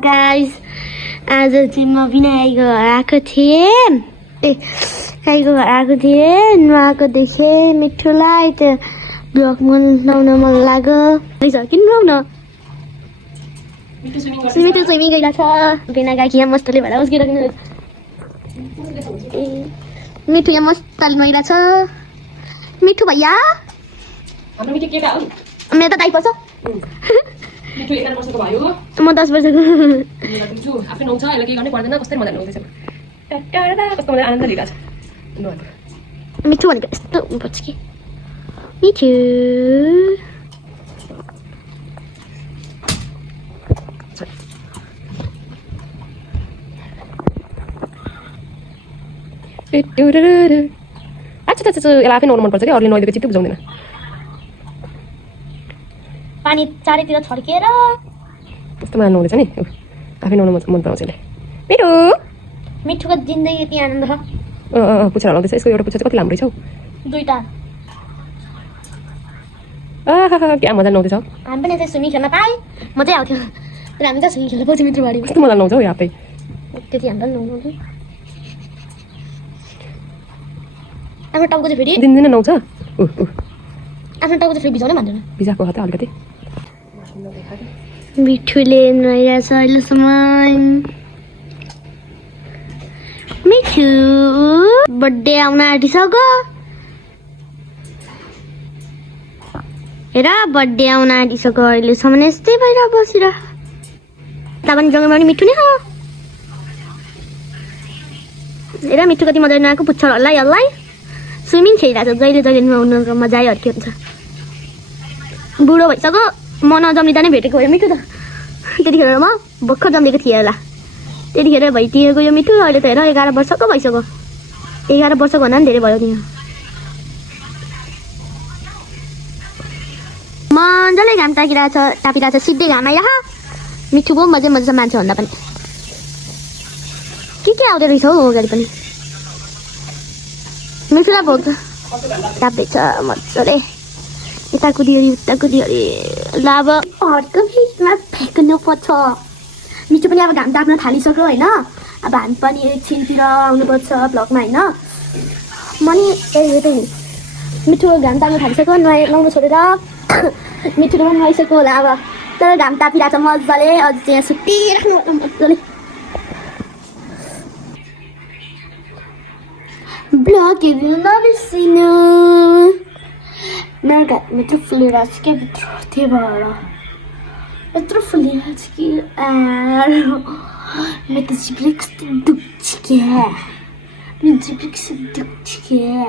guys आज चाहिँ म विनायकको घर आएको थिएँ काईको घर आएको थिएँ नुहाएको देखेँ मिठोलाई त्यो ब्लग लाउन मन लाग्यो किन नुहाउन मिठो स्विमिङ गइरहेको छ बिना गाई यहाँ मस्तले भएर उस्किएर मिठो यहाँ मस्तले नुहाइरहेको छ मिठो भैया मेरो त दाइ पर्छ म 10 वर्षको आफै नुहाउँछ यसलाई केही गर्नै पर्दैन कस्तै मजा नुहाउँदैछ कस्तो मजा आनन्द लिइरहेछ मिठो भनेको यस्तो हुनुपर्छ कि मिठो अच्छा यसलाई आफै नुहाउनु मनपर्छ कि अरूले नुहाइदिएको चित्त बुझाउँदैन पानी चारैतिर छड्किएर कस्तो मजा नुहाउँदैछ नि आफै नुहाउनु मन पराउँछ यसले मिठो मिठोको जिन्दगी यति आनन्द छ पुच्छर हलाउँदैछ यसको एउटा पुच्छर चाहिँ कति लाम्रो रहेछ हौ दुईटा क्या मजा नुहाउँदैछ हामी पनि चाहिँ स्विमिङ खेल्न पाएँ मजै आउँथ्यो तर हामी त स्विमिङ खेल्न पाउँछ मिठो बारी कस्तो मजा नुहाउँछ हौ आफै त्यति हामीलाई नुहाउनु आफ्नो टाउको चाहिँ फेरि दिनदिनै नुहाउँछ आफ्नो टाउको चाहिँ फेरि भिजाउनै भन्दैन भिजाएको हो त अलिकति मिठोले नुहाइरहेको छ अहिलेसम्म मिठो बर्थडे आउन आँटिसक्यो हेर बर्थडे आउन आँटिसक्यो अहिलेसम्म यस्तै भएर बसेर त पनि जग्गामा पनि मिठो नै हो हेर मिठो कति मजा नुहाएको पुच्छर हल्लाई स्विमिङ खेलिरहेको छ जहिले जहिले नुहाउनुको मजै अर्कै हुन्छ बुढो भइसक्यो म नजम्लिँदा नै भेटेको हो मिठो त त्यतिखेर म भर्खर जन्मेको थिएँ होला त्यतिखेर भइदिएको यो मिठो अहिले त हेर 11 वर्षको भइसक्यो 11 वर्षको भन्दा पनि धेरै भयो नि मजाले घाम तापिरहेको छ सिधै घाम आइरह मिठोको मजा छ मान्छेभन्दा पनि के आउँदो रहेछ हौ अगाडि पनि मिठोलाई भोग ताप्दैछ मजाले यता कुदियो उता कुदियो ल अब अर्को फिसमा फ्याँक्नु पर्छ मिठो पनि अब घाम ताप्न थालिसक्यो होइन अब हामी पनि एकछिनतिर आउनुपर्छ ब्लगमा होइन म नि त्यही मिठो घाम ताप्न थालिसक्यो नुहाउनु छोडेर मिठोले पनि नुहाइसक्यो होला अब तर घाम तापिरहेको छ मजाले अझ चाहिँ सुतिराख्नु मजाले ब्लगहरू नबिर्सिनु मेरो घाटमा यत्रो फुलिरहेको छ क्या भित्र त्यही भएर यत्रो फुलिरहेको छ कि मेरो त जिब्रो कस्तो दुख्छ क्या मेरो जिब्रो कस्तो दुख्छ क्या